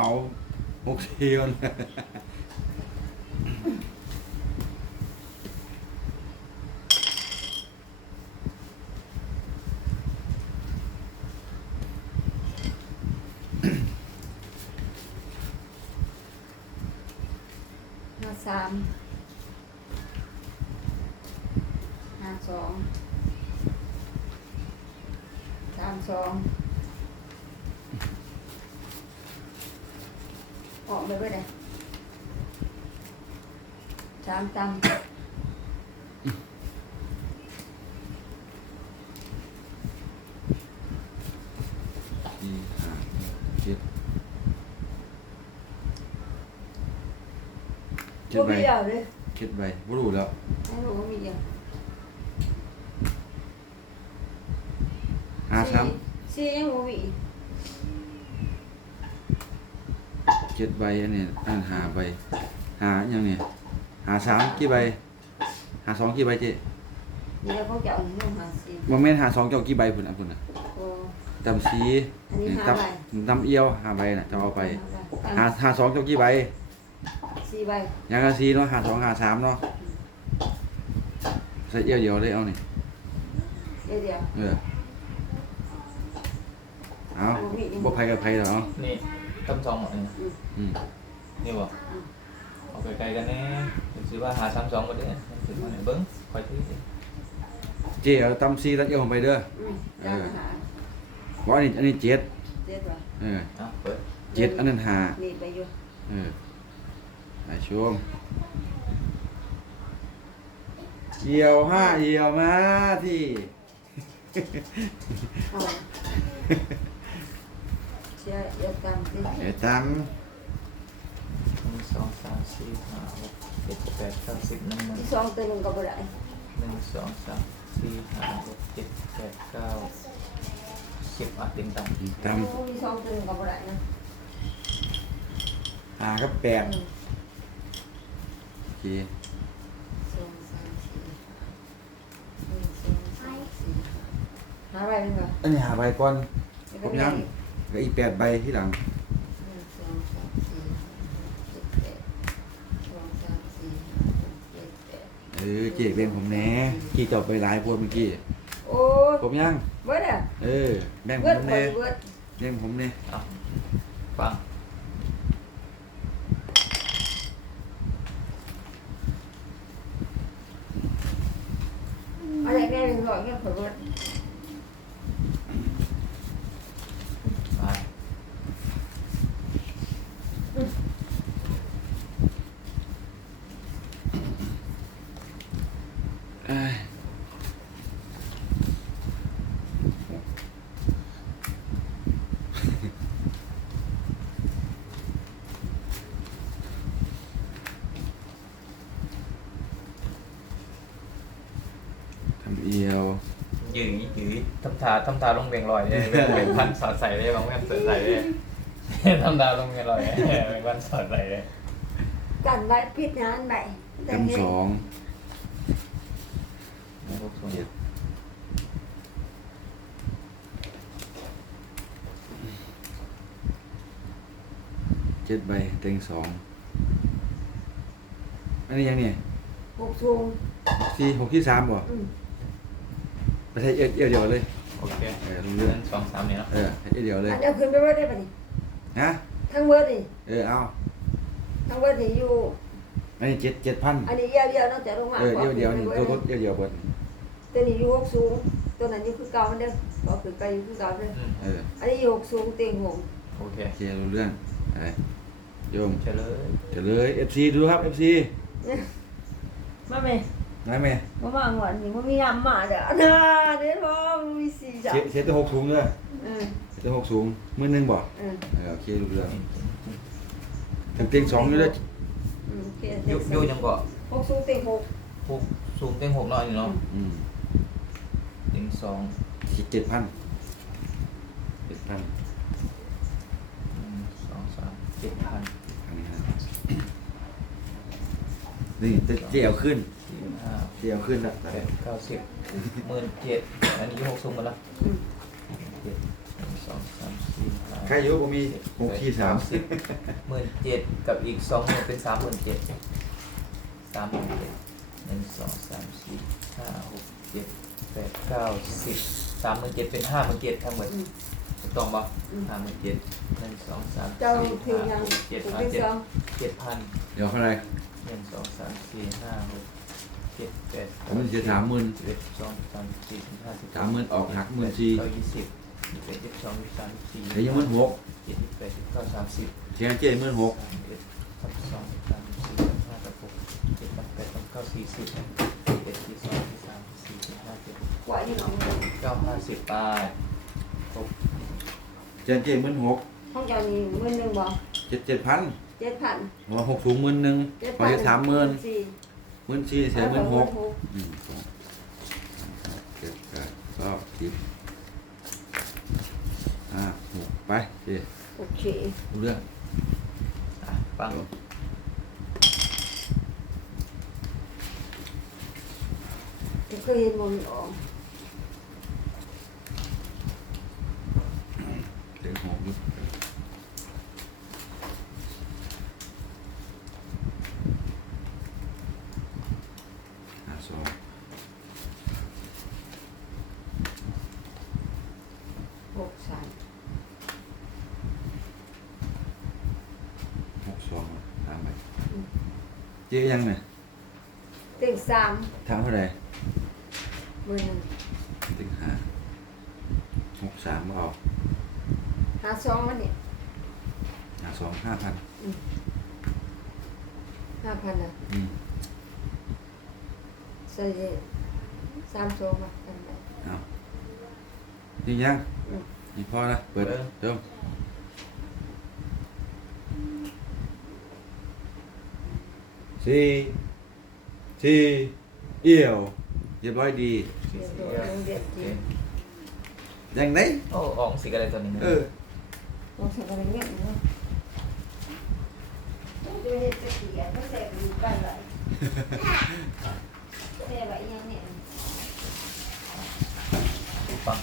เมาหกสี่คนห้าสามห้าสองสามสองออกไปเพื่อใดสามตำ สี่ห้าเจ็ด เจ็ดบ่ใบมีเอาเลยเจ็ดใบบ่รู้แล้วให้หนูบ่มีเอาหาสามสี่ยังบ่มีเจ็ดใบอันนี้อันหาใบหาอย่างนี้หาสามกี่ใบหาสองกี่ใบเจ๊นี่แล้วเขาจะเอาหนึ่งหาสี่บ่แม่นหาสองเจ้ากี่ใบพุ่นอะพุ่นน่ะโอ้ ตำสีอันนี้ห้าตใบำตำเอี้ยวหาใบน่ะจะเอาไปห้าหาหาสองเจ้ากี่ใบ สี่ใบอย่างละสีเนาะหาสองหาสามเนาะใส่เอี้ยวเดียวเลยเอานี่เดี๋ยวเดี๋ยวเออเอาบ่ไผกับไผหรอกเอานี่ต้มซองหมดเลยอืมนี่บ่เอาไกลๆกันแน่ถือว่าหาซ้ำสองหมดเลยมันถือว่าไหนเบิ้งคอยที่เจ๊เอาตำสีตำเอี้ยวผมไปเด้ออืมย่างอาหารว่าอันนี้อันนี้เจ็ดเด็ดว่ะเอออะเปิดเจ็ดอันนั้นหานี่ไปอยู่เออ ไปช่วงเหี่ยวห้าเหี่ยวมาที่เอาเชียร์เดี๋ยวตามสิเดี๋ยวตหนึ่งสองสามสี่ห้าหกเจ็ดแปดเก้าสิบหนึ่งหมื่นที่สองตัวหนึ่งก็บ่ได้หนึ่งสองสามสี่ห้าหกเจ็ดแปดเก้าสิบอะติ่มต่ำำตโอ้ที่สองตัวหนึ่งก็บ่ได้นะำหากับแปดหนึ่งโอเคสองสามสี่หนึ่งสองสามสี่หาใบหนึ่งเหรออันนี้หาใบก่อนไม่ครเป็บนไรยังก็อีกแปดใบที่หลังหนึ่งสองสามสี่ห้าหกเจ็ดแปดสองสามสี่ห้าหกเจ็ดแปดเออเจ๊เบ่งผมแหน่กี่จบไปหลายพวกเมื่อกี้โอ้ยผมยังเบิดอะเออแบ่งผเบิดมไปแหน่เบิดแบ่งผมแหน่อะฟัง อะไร แน่หนึ่งร้อยเงี้ยเผื่อเบิด มา เอ้ยทำเอียว ยืนยืน ทำตาทำตาลงเบียงลอยเลยเบียงเบียงพันสอดใส่เลยบางแม่นสอดใส่เลยทำตาลงเบียงลอยเลยเบียงพันสอดใส่เลยกันไว้พิษงานไปแต่กำเห็สนองพวกส่วนเจ็ดเจ็ดใบเต็งสองอันนี้ยังเนี่ยหกสูงหกสี่หกที่สามบ่อืมไปใช้เอียวเอียวเดียวเลย โอเคเออรู้เดืเรื่อองนสองสามเนี่ยเนาะเออให้เอียวเดียวเลยอันเดียวขึ้นไปเบิดได้ปะนี่ฮะทั้งเบิดนี่เออเอาทั้งเบิดนี่อยู่ อันนี้เจ็ดเจ็ดพันอันนี้เดียวเดียวเนอกจากลงมาเออเอียวเดียวนี่ขึ้ตัวไปตัวเอียวเดียวเบิดตัวนี้อยู่หกสูง ตัวนั้นอยู่คือเก่ามันเด้อก็คือไปอยู่คือเก่าเด้ออืมเอออันนี้อยู่หกสูงเต็งหงโอเคโอเครู้เรื่องไปโยมเฉลยเดี๋ยวเลย FC ดูครับ FC มาแม่ได้ไหม มามาหวานนี่มันมีน้ำมาเด้อน่าเด้อพ่อมันมีสีจ้ะเสียเสียตัวหกสูงเลยเออเสียตัวหกสูงมือหนึงบ่เออเออโอเครู้เรื่องถึงเตียงสองอยู่เลยอืมโอเคยูยูยังก็หกสูงเต็งหกหกสูงเต็งหกหน่อยอยู่เนาะอืมเต็งสองคิดเจ็ดพันเจ็ดพันหนึ่งสองสามเจ็ดพันอันนี้ฮะนี่เจียวขึ้นสี่ห้า เจียวขึ้นละแปดเก้าสิบหมื่นเจ็ดอันนี้หกสูงหมดละอืมเจ็ดหนึ่งสองสามสี่ห้าใครอยู่ผมมีหกที่สามสิบหมื่นเจ็ดกับอีกสองหมื่นเป็นสามหมื่นเจ็ดสามหมื่นเจ็ดหนึ่งสองสามสี่ห้าหกเจ็ดแปดเก้าสิบสามหมื่นเจ็ดเป็นห้าหมื่นเจ็ดทั้งหมดอืมถูกต้องปะอืมห้าหมื่นเจ็ดหนึ่งสองสามเจ้าสี่ถึงห้ายังหกเจ็ดถึงห้าที่เจ็ดสองเจ็ดพันเดี๋ยวเท่าไหรหนึ่งสองสามสี่ห้าหกเจ็ ดแปดผมจะถามหมื่นสิบเอ็ดสิบสองสิบสามสิบสี่สิบห้าสิบสามหมื่นออกหักหมื่นสี่เก้ายี่สิบยี่สิบเอ็ดยี่สิบสองยี่สิบสามยี่สิบสี่เดี๋ยวยังหมื่นหกเจ็ดยี่สิบแปดยี่สิบเก้าสามสิบเชียงเจ๊หมื่นหกสามเอ็ดสามสิบสองสามสามสี่สามห้าสามหกเจ็ดสามแปดสามเก้าสี่สิบเอ็ดสี่สองสี่สามสี่สี่ห้าเจ็ดกว่าที่น้องเก้าห้าสิบไปครบเชียงเจ๊หมื่นหกห้องเจ้านี่หมื่นหนึ่งบ่เจ็ดเจ็ดพันเจ็ดพันหัวหกสูงหมื่นหนึ่งเจ็ดพอจะสามหมื่นสี่ห มื่นสี่เสียหมื่นหกหกอืมสองสามเจ็ดแปดเก้าสิบห้าหกไปเจ๊โอเครู้เรื่องอะฟังจะเคยเห็นมันออกเต็งหกนิดห้าสอง หกสาม หกสองตามไป เจ๊ยังไงเต็งสามทางเท่าไหร่หมื่นหนึ่งเต็งห้าหกสามเอาหาสองมันเนี่ยห้าสองห้าพันห้าพันอะอืมใส่สามสองมากันไปเอาจริงยังอืมนี่พอนะเปิดเริ่ม สี่สี่เอี่ยวเรียบร้อยดีเดี๋ยวโดดลงเด็ดทียังไงโอ้ออกสีอะไรตัวนี้นะเออลองใส่อะไรเงี้ยเนาะดูเห็ดตะเกียบก็ใส่ไปอยู่กันเลยใส่ไว้ยังเนี่ยฟัง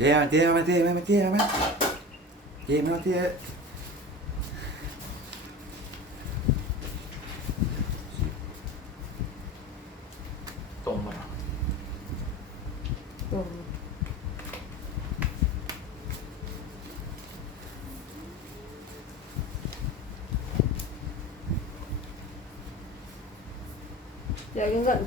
เจ๊มาเจ๊มาเจ๊มาเจ๊มาเจ๊มาเจ๊ ตรงมา ตรงเดี๋ยวยังเงิน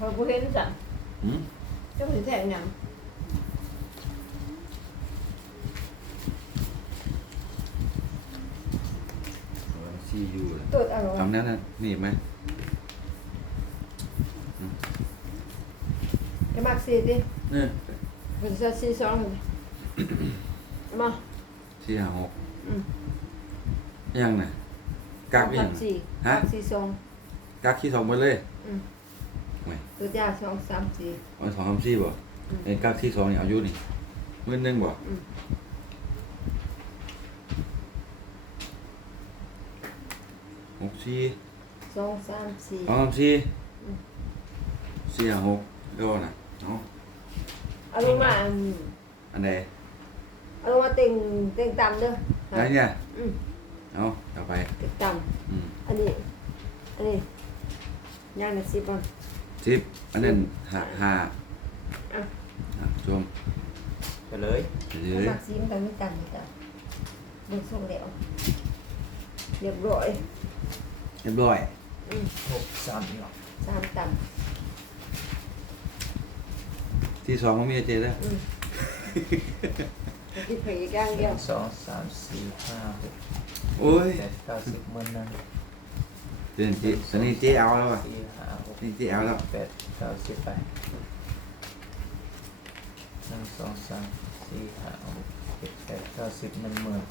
พอกู เห็นจ้ะหืมเจ้าเห็นแสงหยังซียูเลยตัวอร่อยทำนั้นน่ะนี่ไหมจะมากสีดิเนี่ยเป็นเสื้อสีสองเลยมาสี่ห้าหกอืมยังน่ะกักอีกักกสี่ฮะกักสี่สอง กักขี้สองหมดเลย อืมไม่ ตัวยาสองสามสี่ เอาสองคำซี่บ่อืม ไอ้กักที่สองนี่เอาอยู่นี่มื่นหนึงบ่อืมหกสี่สองสามสี่ สองคำซี่อืม สี่ห้าหกก็น่ะเอาเอาลงมาอืมอันใดเอาลงมาเต็งเต็งต่ำเด้อได้เนี่ยอืมเอาต่อไปเต็งต่อืมำอันนี้ อันนี้ย่างในสิบอะ สิบอันนั้นห้าห้าอะ อะชมไปเลยเฉเอายมากสีมันกันไม่ต่ำไม่ต่ำเบิ่งส่งแล้วเรียบร้อยๆเรียบร้อยอืมหกสามเนาะสามต่ที่สองมันมีเจแล้วำอืมที่เพยย่างหเดียนึ่วงสองสามสี่ห้าหกโอ้ยเจ็ดเก้าสิบหมื่นหนึ่งเดี๋ยวเจตอนนี้เจเอาแล้วอะสี่ห้าหก นี่เจเอาแล้วแปดเก้าสิบไปดหนึ่งสองสามสี่ห้าหกเจ็ดแปดเก้าสิบหนึ่งหมื่น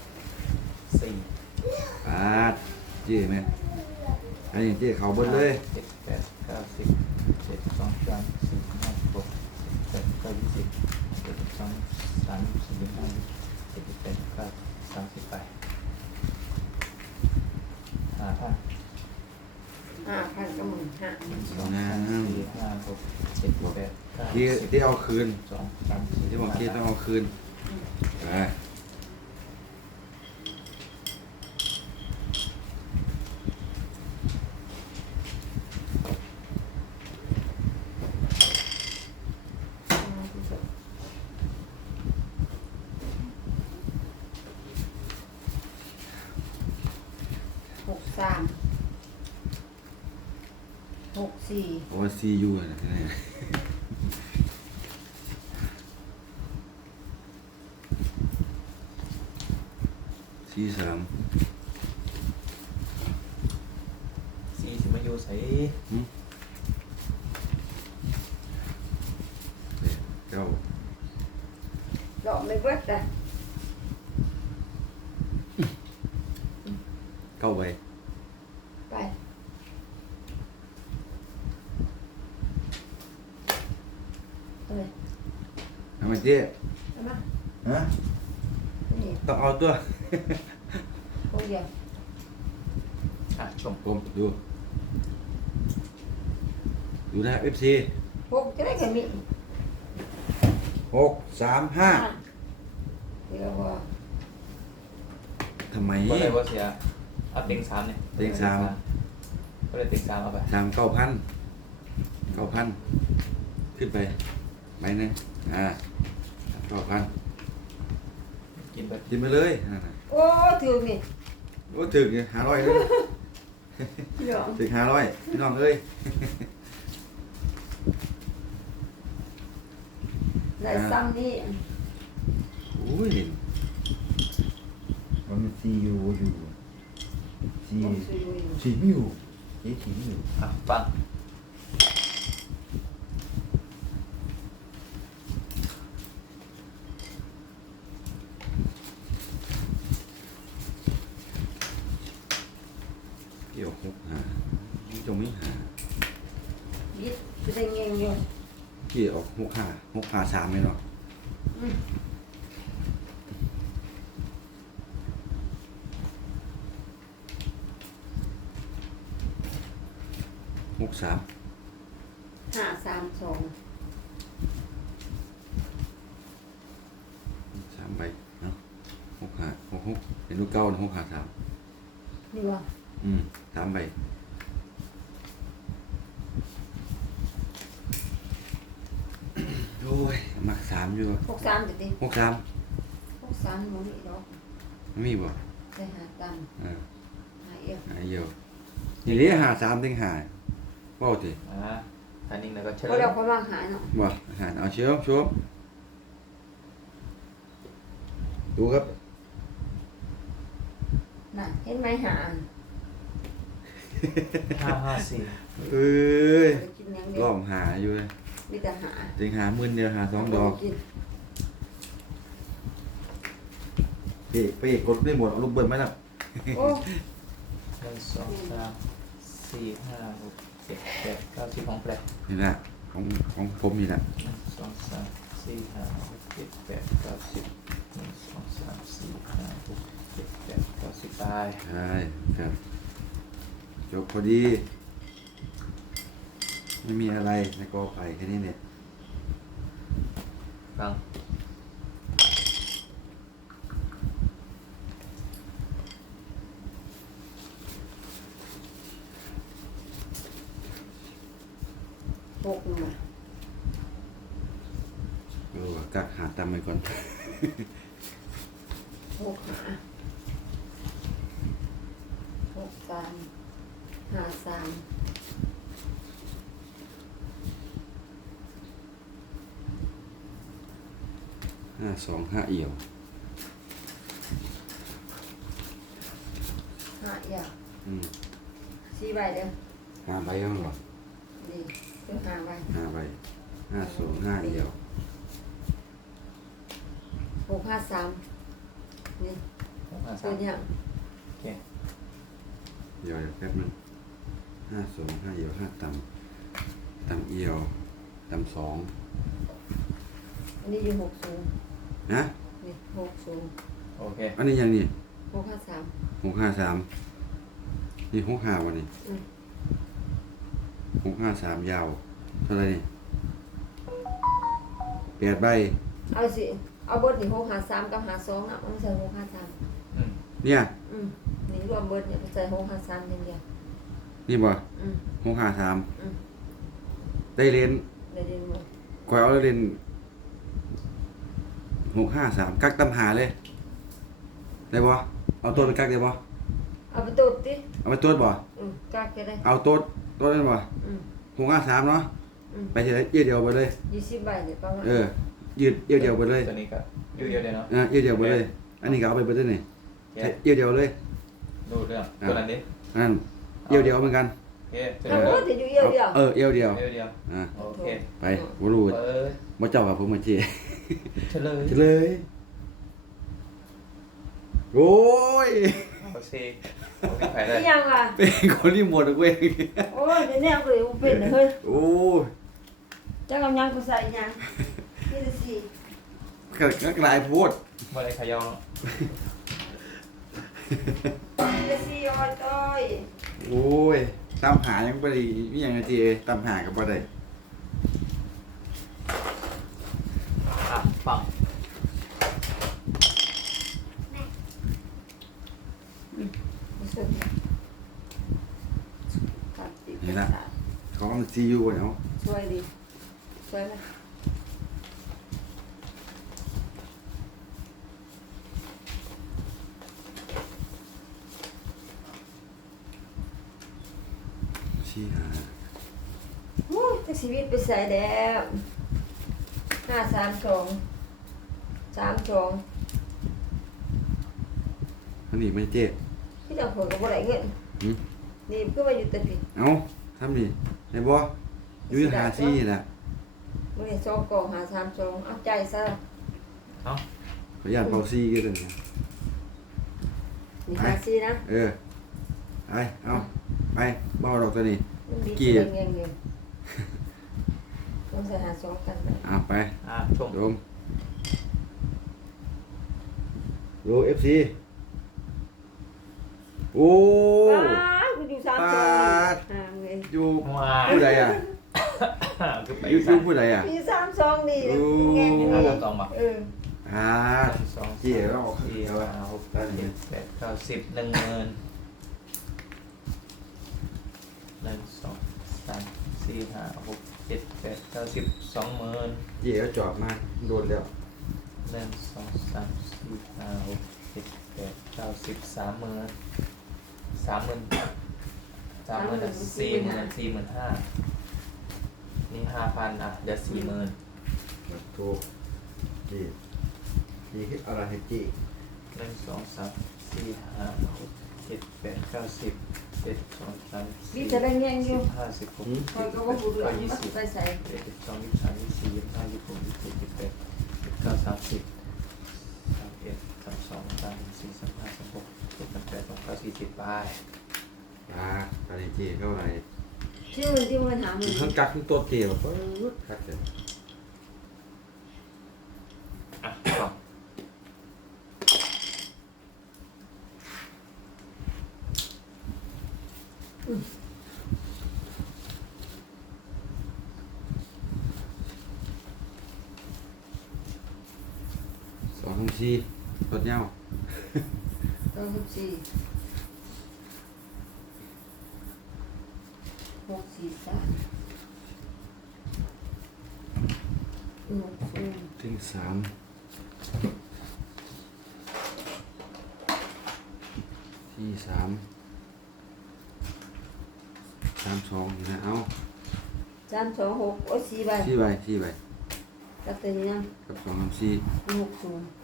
สี่ปาดเจไหมอันนี้เจ๊เขาเบิดเลยเจ็ดแปดเก้าสิบเจ็ดสองสามสี่ห้าหกเจ็ดแปดเก้ายี่สิบเจ็ดสองสามสี่ห้าเจ็ดแปดเก้าสามสิบไปดห้าพัน ห้าพันก็หมื่นห้าหนึ่งสองสามสี่ห้าหกเจ็ดแปดเก้าที่สิบที่เอาคืนสองสามสี่ที่บอกเจ๊ต้องเอาคืนไปหกสาม หกสี่เพราะว่าซียูนะนี่ซีสามสี่สิบมาอยู่ใส่หืมเก้า ดอกไม่เบิดอะ เก้าใบ ไปเอาเลย ทำไมเจ๊ เอามา ฮะ นี่ ต้องเอาตัว โอ้ยเดียวอะชมกลมดู ดูนะ FC หกจะได้แค่นี้หกสามห้าเดี๋ยวว่าทำไม ก็เลยว่าเสียเอาเต็งสามเนี่ยเต็งสาม ก็เลยเต็งสามเอาไปสามเก้าพันเก้าพันขึ้นไปไปหนึงอ่าเก้าพัน กินไปกินไปเลยนั่นน่ะโอ้ถือนี่โอ้ถึงห้าร้อยเลยเดี๋ยวถึงห้าร้อยพี่น้องเอ้ยได้ซ้ำนี่โอ้ยมันซียูอยู่ซีผมซื้ออยู่ซีไม่อยู่เจ๊ซีไม่อยู่อะฟัง เกี่ยวหกหาจะไม่หา ยิดจะได้เงี้ยอยู่ เกี่ยวหก หาหกหาสามเลยเนาะ อืม หกสาม ห้าสามสอง สามใบเนาะหกหาหกหกเป็นลูกเก้านะหกหาสาม นี่วะ อืมสามใบโอ้ยมักสามอยู่หกสามจะดิหกสามหกสามมันมีดอกไม่มีบ่ได้หาตังค์อ่าหาเอี่ยวหาเดียวนี่เรียหาสามถึงหาเป้าติอะอันนี้แล้วก็เชิญเพราะเราคนว่างหาเนาะบ่หาเอาเชียวชมดูครับน่ะเห็นไหมหาห้าห้าสี่เอ้ยไปกินยังเดีล้ยอวมหาอยู่เลย มีแต่หาถึงหาหมื่นเดียวหาสองดอกกินพี่พี่กดได้หมดเอาลูกเบิ้ลไหมล่ะโอ้หนึ่งสองสามสี่ห้าหกเจ็ดแปดเก้าสิบของแปลกนี่นะของของผมนี่แหละหนึ่งสองสามสี่ห้าหกเจ็ดแปดเก้าสิบหนึ่งสองสามสี่ห้าหกเจ็ดแปดเก้าสิบไปใช่ครับจบพอดี ไม่มีอะไรในกอไผ่แค่นี้เนี่ย ฟัง หกมา เออว่ะกักหาตามไปก่อน หกหาหกสามหาสาม ห้าสองห้าเอี่ยวหาเอี่ยวอืมสี่ใบเด้อห้าใบเอาหรอดีเดี๋ยวหาใบห้าใบห้าสองห้าเอี่ยวหกห้าสามนี่หกห้าตัสาวมอย่างโอเคเดี๋ยวเดี๋ยวแป๊บนึงห้าสองห้าเอียวห้าต่ำต่ำเอียวต่ำสองอันนี้อยู่หกสูง นะนี่หกสูงโอเคอันนี้ยังนี่หกห้าสามหกห้าสามนี่หกห้าวันนี้อืมหกห้าสามยาว เท่าไหรนี่แปดใบ เอาสิ เอาเบิร์ดนี่หกห้าสามกับห้าสองอะมันใส่หกห้าสามอืมเนี่ยอืมนี่รวมเบิร์ดเนี่ยมันใส่หกห้าสามอย่างเดียวนี่บ่อืม หกห้าสามอืม ได้เลนได้เรียนหมดคอยเอาเลน หกห้าสามกักตำหาเลยได้บ่เอาตัวไปกักได้บ่เอาไปตูดดิเอาไปตัวบ่อืมกล้าแค่ได้เอาตัวตัวนั้นบ่อืมหกห้าสามเนาะอืมไปเฉยเอียดเดียวไปเลย ยี่สิบใบเนี่ยประมาณเออยืดเอียดเดียวไปเลยตัวนี้ก็อยู่เดียวเดียวเนาะเออเอียดเดียวไปเลย อันนี้ก็เอาไปเบิดเลยนี่โอเคเอียดเดียวเลยดูเรื่องตัวนั้นดิอันนั้นเอียดเดียวเหมือนกัน โอเคตัวถ้านี้เบิร์ดจะอยู่เยี่ยวเดียวเออเอียดเดียวเดียวเดียวอ่าโอเคไปบ่รู้เปิด บ่เจ้ากับผมมาเจ เฉลยเฉลย โอ้ยโอเคโอเคไปเลนี่ยยังล่ะเป็นคนที่หมดเว้ยโอ้ยเดี๋ยวนี้เอาไปอุเป็นเฮ้ยโอ้ยจะเอายังกูใส่ยังนี่สิ กระกระไรโพูดบ่ได้เขย่าเนาะนี่สิอ้อยต้อยโอ้ยตามหายังบ่ได้มีหยังไงเจตามหากับบ่ได้อะ ปังไม่สุดตัดติดนี่ละเขากำลังซีอยู่เนาะสวยดีสวยไหมซีหาโอ้ยแต่ชีวิตไปใส่แล้วห้าสามสอง สามสองอันนี้ไม่เจ๊ที่เราผลกับอะไรเงินหืมนี่เพื่อมาอยู่ตะกี้เอ้าทำนี่ได้บ่อยู่หาซีนี่แหละมื่อนี้สองกล่องหาสามสองเอาใจซะเนาะขออนุญาตเป่าซีกันเลยนะนี่หาซีนะเออไปเอาไปเบาดอกตัวนี้ มันดีเกลียดเงี้ยเงี้ยต้องใส่หาสองกันไป เอาไปอะชม โดม โลเอฟซีโอ้ว้าวคุณอยู่สามสองปาด ห่างเลยอยู่ว้าผู้ใดอะคือไปอยู่อสั่ยู่นผู้ใดอะ มีสามสองนี่โอ้แง่นี่นี่ห้าสามสองป่ะเอออ่า สองเจี๊ยบแล้วออกสี่เดียวอะห้าหกเจ็ดแปดเก้าสิบหนึ่งหมื่นหนึ่งสองสามสี่ห้าหกเจ็ดแปดเก้าสิบสองหมื่นเจี๊ยบจอบมาโดนแล้ว หนึ่งสองสามสี่ห้าหกเจ็ดแปดเก้าสิบสามหมื่นสามหมื่นสามหมื่นสี่หมื่นสี่หมื่นห้านี่ห้าพันอะเดี๋ยวสี่หมื่นแบบโทรเจี๊ยบเจี๊ยบคิดอะไรให้เจี๊ยบหนึ่งสองสามสี่ห้าหกเจ็ดแปดเก้าสิบเจ็ดสองสามมีสี่แต่ละแง่อสิยู่บห้าสิบหกคอยก็ว่าบุรุษยี่มันสิบไปใส่เอ็ดสิบสองยี่สิบสามยี่สิบสี่ยี่สิบห้ายี่สิบหกยี่สิบเจ็ดยี่สิบแปดยี่สิบเก้าสามสิบสามเอ็ดสามสองสามสี่สามห้าสามหกเจ็ดสามแปดสามเก้าสี่สิบไปอ่าอะไรเจี๊ยบเท่าไหร่ที่มันที่มันหามัน ทั้งกักทั้งตัวเจี๊ยบปึ๊ดคักเลยอ่ สองทั้งสี่ตัวเนี้ยตัวสิบสี่หกสี่สามหกศูนย์ถึงสามที่สามสาม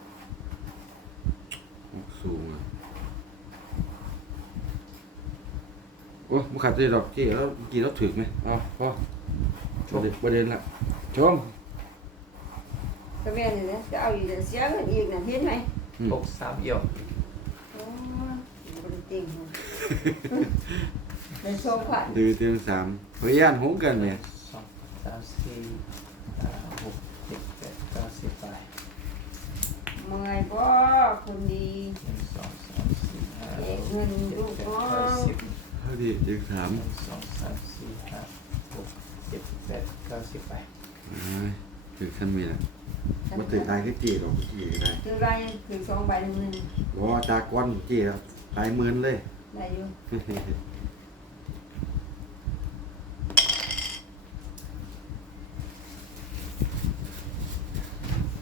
สองนี่นะเอาสามสองหกโอ้ยสี่ใบสี่ใบสี่ใบกับตัวนี้นะกับสองสามสี่หกศูนย์หกสูงอะโอ้บุขัดเลยดอกเจ๊แล้วเมื่อกี่เราถึงไหมเอาพอประเด็นประเด็นละชมก็แม่นี่นะจะเอาอีกเสียเงินอีกนะเห็นไหมอืมหกสามเอี่ยวโอ้ยบริจริงในสองพันดื้อเตียงสามพยานหงกันเนี่ยสองสามสี่ห้าหกเจ็ดแปดเก้าสิบไป เมื่อยบ่คนดีหนึ่งสองสามสี่ห้าเก็บหเงินลูกเจ็ดน้อแปดงสิบเท่าดีเตียงสามหนึ่งสองสามสี่ห้าหกเจ็ดแปดเก้าสิบไปอ้ายถือขั้นมีนะมาตื่นตายคือจีหรอกจีก็ได้คือไรคือสองใบหนึ่งว่าตาก้อนจีแล้วตายหมื่นเลย ได้อยู่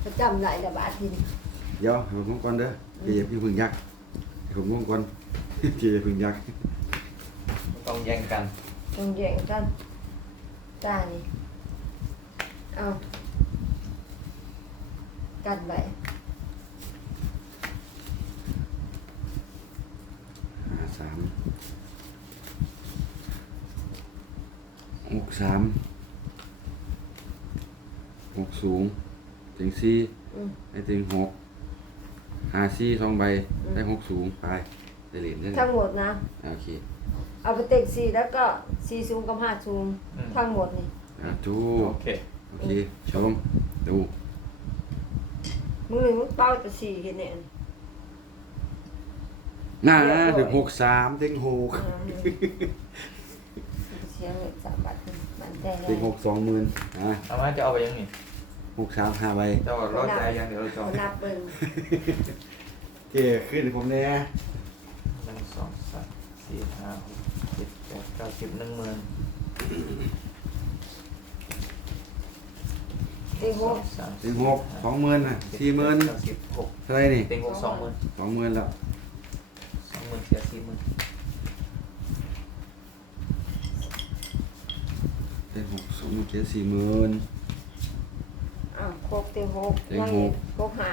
ประจำหลายระบาดทีนี่ เดี๋ยวให้ผมงงก่อนเด้อจีอย่าเพิ่งพึ่งยักษ์ให้ผมงงก่อนจีอย่ ห้าสามหกสามหกสูงเตียงสี่อืมไอ้เตียงหกหาสี่สองใบได้หกสูงไปได้เหรียญได้ทั้งหมดนะ โอเคเอาไปเต็กสี่แล้วก็สี่ซูงกับห้าซูงอืม ทั้งหมดนี่อ่าจูโอเค โอเคชมดูมึงหนึ่งมึงเป้าจะสี่คะแนนหน้าถึงหกสามเต็งหกอืมเสียเงินสามบาทมันแต่เต็งหกสองหมื่นอะเอามาจะเอาไปยังนี่ หกสามห้าใบเจ้ารอดใจยังเดี๋ยวเราจเอาองนับเบิ่งเก๋ขึ้นผมเนี่ยหนึ่งสองสามสี่ห้าหกเจ็ดแปดเก้าสิบหนึ่งหมื่นเต็งหกสามเต็งหกสองหมื่นอะสี่หมื่นเก้าสิบหกเท่าไหรนี่เต็งหกสองหมื่นสองหมื่นแล้วสองหมื่นเสียสี่หมื่นเต็งหกสองหมื่นเจ็ดสี่หมื่น อ้าวโคกเต็งหกเต็งหกโคกห้า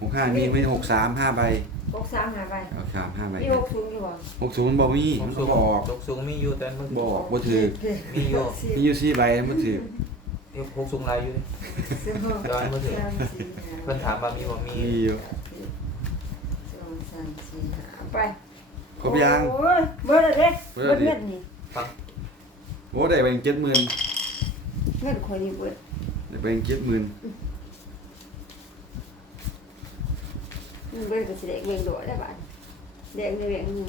หกห้ามีไม่หกสามห้าใบโคกสามห้าใบเอาสามห้าใบนี่หกศูนย์กี่บ่หกศูนย์บอกมีมันก็บอกตกสูงมีอยู่แต่มัน บอกบ่ถือมีอยู่ มีอยู่สี่ใบมันถือเดี๋ยวหกสูงไรอยู่ดิ สิบหกย้อนมาถึง สามสี่ห้าเพิ่นถามว่ามีบ่มีมีอยู่สองสามสี่ห้าเอาไปครบยัง โอ้ยเบิดเลยเด้เบิเบิดดดิเงินนี่ฟังโอ้ได้ไปเจ็ดหมื่นเงินคนนี้เบิด ได้ไปเจ็ดหมื่นเบิดก็สิได้เงินโดดได้บาดแดงได้แดงนี่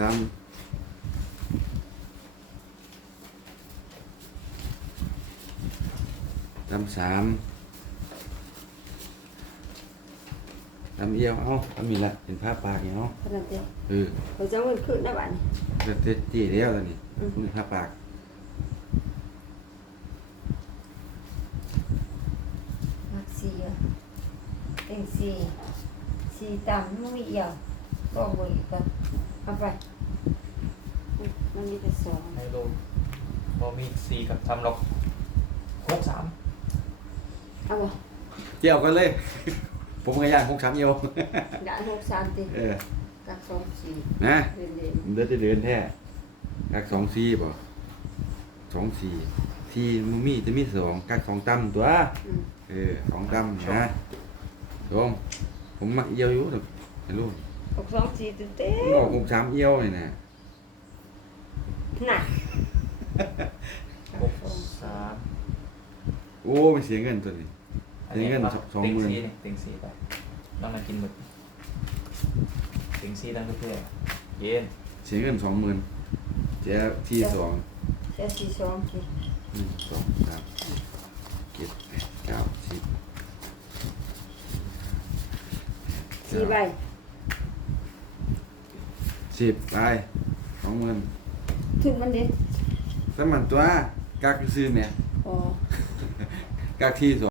ตามตามสาม ตามเอียวเอ้าตามมีละเป็นผ้าปากเนาะขนาดเด้เออเขาจะเอาเงินขึ้นได้บาดนี่เด็ดจีเดียวแล้วนี่อืมมีผ้าปากมักสี่อะเต็งสี่สี่ต่ำมันมีเอี่ยวก็มืออีกก่อนเอาไปมันมีแต่สองให้ดูบ่มีสี่กับทำหรอกหกสามเอาบ่เจียวกันเลย ผมก็ย่างหกสามเอียวด่านหกสามติเออกักสองสี่นะเด่นเด่นผมเดินจะเดินแท้กักสองสี่ป่ะสองสี่ที่มันมีจะมีสองกักสองตั้มตัว อืมเออสองตั้มนะโยมผมมักเอียวอยู่แต่ไม่รู้หกสองสี่เต็มเต็ผมบอกหกสามเอียวนี่นะมน่ะหกสามโอ้ไม่เสียเงินตัวนี้ อันนี้เงินมาสองหมื่น เต็งสี่นี่เต็งสี่ไปน้องมากินหมึกเต็งสี่นั่นก็เพื่อเย็นเสียเงินสองหมื่นเจ้าที่สองเจ้าสี่สองสี่หนึ่งสองสามสี่เจ็ดแปดเก้าสิบสี่ใบสิบไปสองหมื่นถึงมันเด็ดสมันตัวกักซื้อเนี่ยอ๋อ กักที่สอง